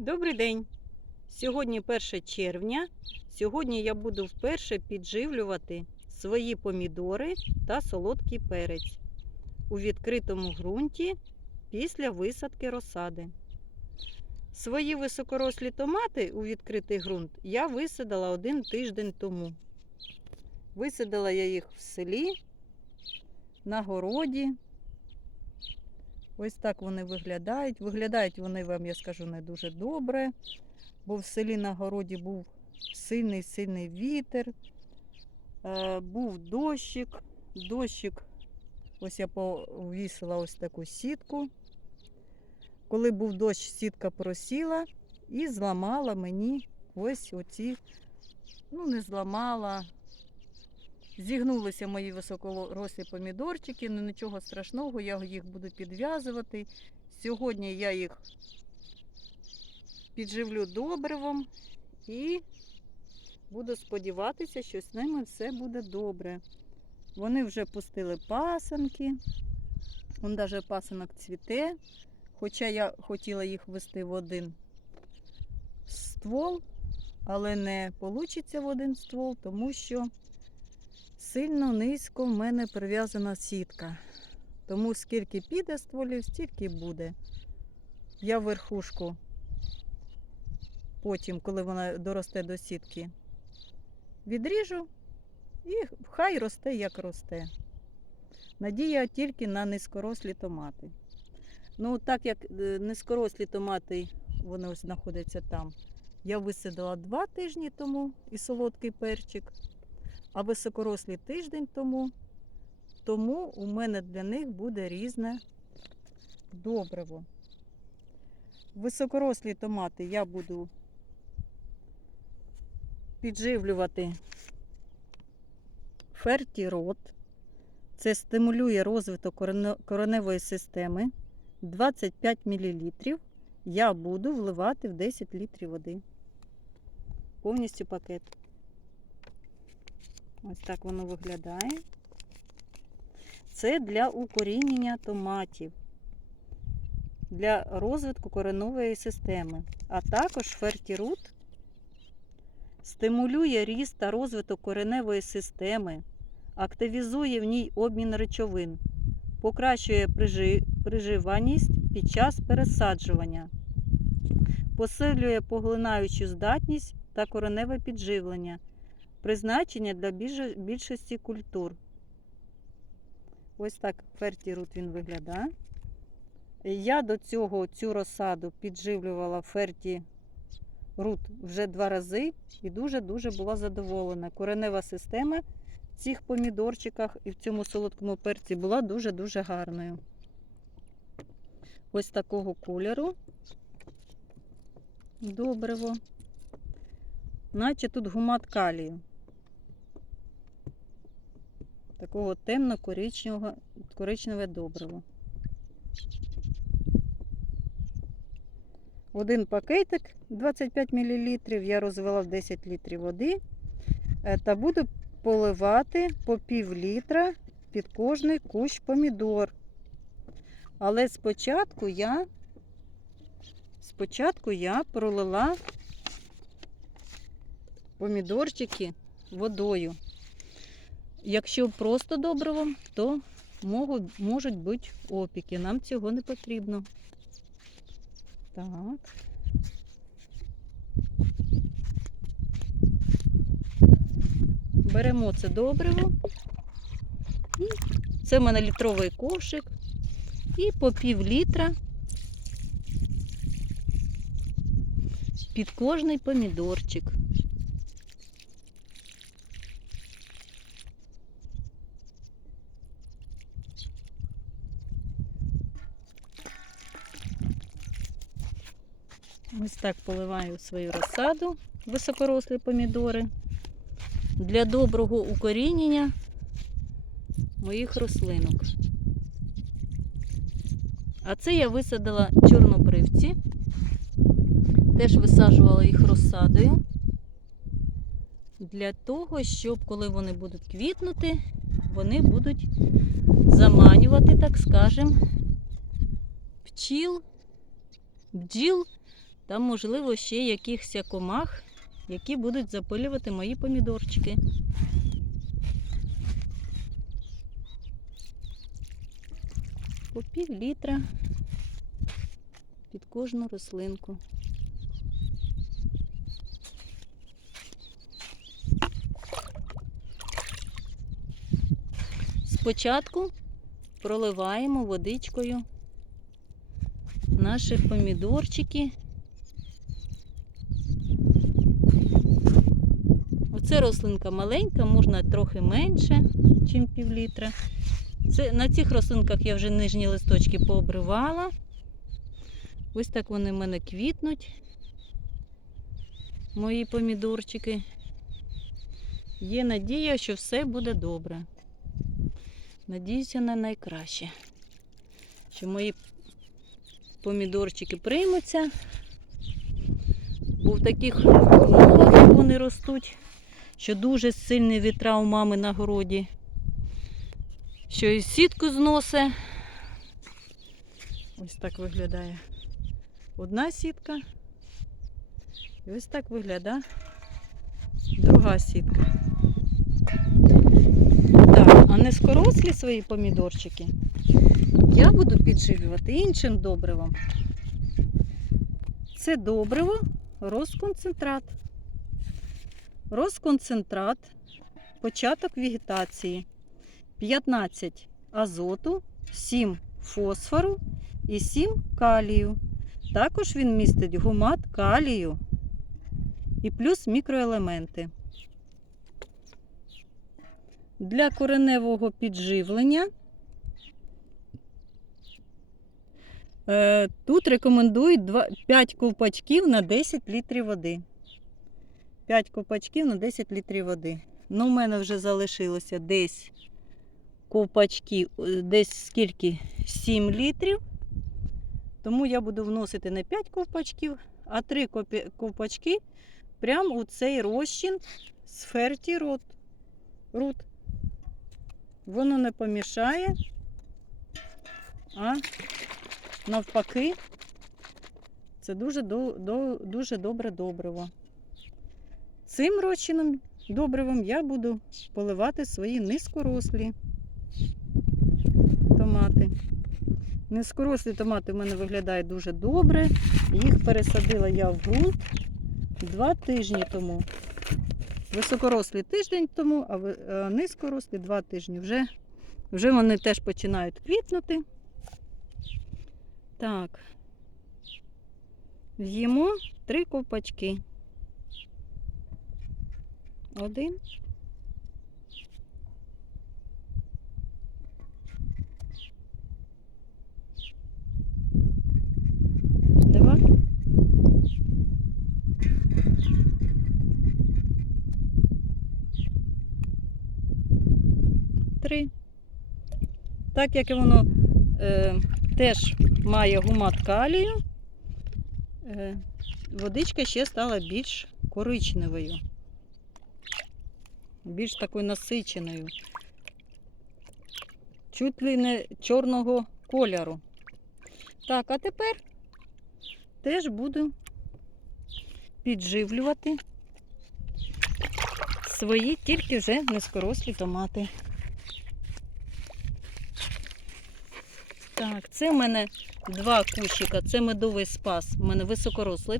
Добрий день! Сьогодні 1 червня. Сьогодні я буду вперше підживлювати свої помідори та солодкий перець у відкритому ґрунті після висадки розсади. Свої високорослі томати у відкритий ґрунт я висадила один тиждень тому. Висадила я їх в селі, на городі. Ось так вони виглядають. Виглядають вони вам, я скажу, не дуже добре, бо в селі на городі був сильний сильний вітер, е, був дощик. Дощик, ось я повісила ось таку сітку. Коли був дощ, сітка просіла і зламала мені ось оці, ну не зламала, Зігнулися мої високорослі помідорчики, ну нічого страшного, я їх буду підв'язувати. Сьогодні я їх підживлю добривом і буду сподіватися, що з ними все буде добре. Вони вже пустили пасанки, вон навіть пасанок цвіте, хоча я хотіла їх ввести в один ствол, але не вийде в один ствол, тому що Сильно низько в мене прив'язана сітка. Тому скільки піде стволів, стільки буде. Я верхушку потім, коли вона доросте до сітки, відріжу і хай росте, як росте. Надія тільки на низькорослі томати. Ну, так як е, низькорослі томати, вони ось знаходяться там, я висадила два тижні тому і солодкий перчик а високорослі тиждень тому, тому у мене для них буде різне добриво. Високорослі томати я буду підживлювати фертірот. Це стимулює розвиток кореневої системи. 25 мл я буду вливати в 10 літрів води. Повністю пакет. Ось так воно виглядає. Це для укорінення томатів, для розвитку коренової системи. А також фертірут стимулює ріст та розвиток кореневої системи, активізує в ній обмін речовин, покращує приживаність під час пересаджування, посилює поглинаючу здатність та кореневе підживлення призначення для більшості культур. Ось так фертірут він виглядає. Я до цього цю розсаду підживлювала ферті рут вже два рази і дуже-дуже була задоволена. Коренева система в цих помідорчиках і в цьому солодкому перці була дуже-дуже гарною. Ось такого кольору. Добриво. Наче тут гумат калію такого темно-коричневого коричневе добриво. Один пакетик 25 мл я розвела в 10 літрів води е, та буду поливати по пів літра під кожний кущ помідор. Але спочатку я спочатку я пролила помідорчики водою. Якщо просто добривом, то можуть, можуть бути опіки. Нам цього не потрібно. Так. Беремо це добриво. Це в мене літровий кошик. І по пів літра під кожний помідорчик. Ось так поливаю свою розсаду, високорослі помідори для доброго укорінення моїх рослинок. А це я висадила чорнобривці, теж висаджувала їх розсадою для того, щоб коли вони будуть квітнути, вони будуть заманювати, так скажем, пчіл, бджіл та, можливо, ще якихось комах, які будуть запилювати мої помідорчики. По пів літра під кожну рослинку. Спочатку проливаємо водичкою наші помідорчики. Оце рослинка маленька, можна трохи менше, ніж пів літра. Це, на цих рослинках я вже нижні листочки пообривала. Ось так вони в мене квітнуть. Мої помідорчики. Є надія, що все буде добре. Надіюся на найкраще. Що мої помідорчики приймуться. Бо в таких умовах вони ростуть, що дуже сильні вітра у мами на городі, що і сітку зносить. Ось так виглядає одна сітка. І ось так виглядає друга сітка. Так, а низкорослі свої помідорчики я буду підживлювати іншим добривом. Це добриво розконцентрат. Розконцентрат, початок вегетації. 15 азоту, 7 фосфору і 7 калію. Також він містить гумат калію і плюс мікроелементи. Для кореневого підживлення е, тут рекомендують 5 ковпачків на 10 літрів води. 5 ковпачків на 10 літрів води. Ну, у мене вже залишилося десь ковпачків, е, десь скільки? 7 літрів. Тому я буду вносити не 5 ковпачків, а 3 копі- ковпачки прямо у цей розчин з ферті рот. рут. Воно не помішає, а навпаки, це дуже, дуже добре добриво. Цим розчином добривом я буду поливати свої низькорослі томати. Низькорослі томати в мене виглядають дуже добре. Їх пересадила я в ґрунт два тижні тому. Високорослі тиждень тому, а а низькорослі два тижні. Вже, вже вони теж починають квітнути. Так. З'їмо три ковпачки. Один. Два. Три. Так як воно е, теж має гумат калію, е, водичка ще стала більш коричневою, більш такою насиченою. Чуть ли не чорного кольору. Так, а тепер теж буду підживлювати свої тільки вже низькорослі томати. Так, це в мене два кущика, це медовий спас. У мене високорослий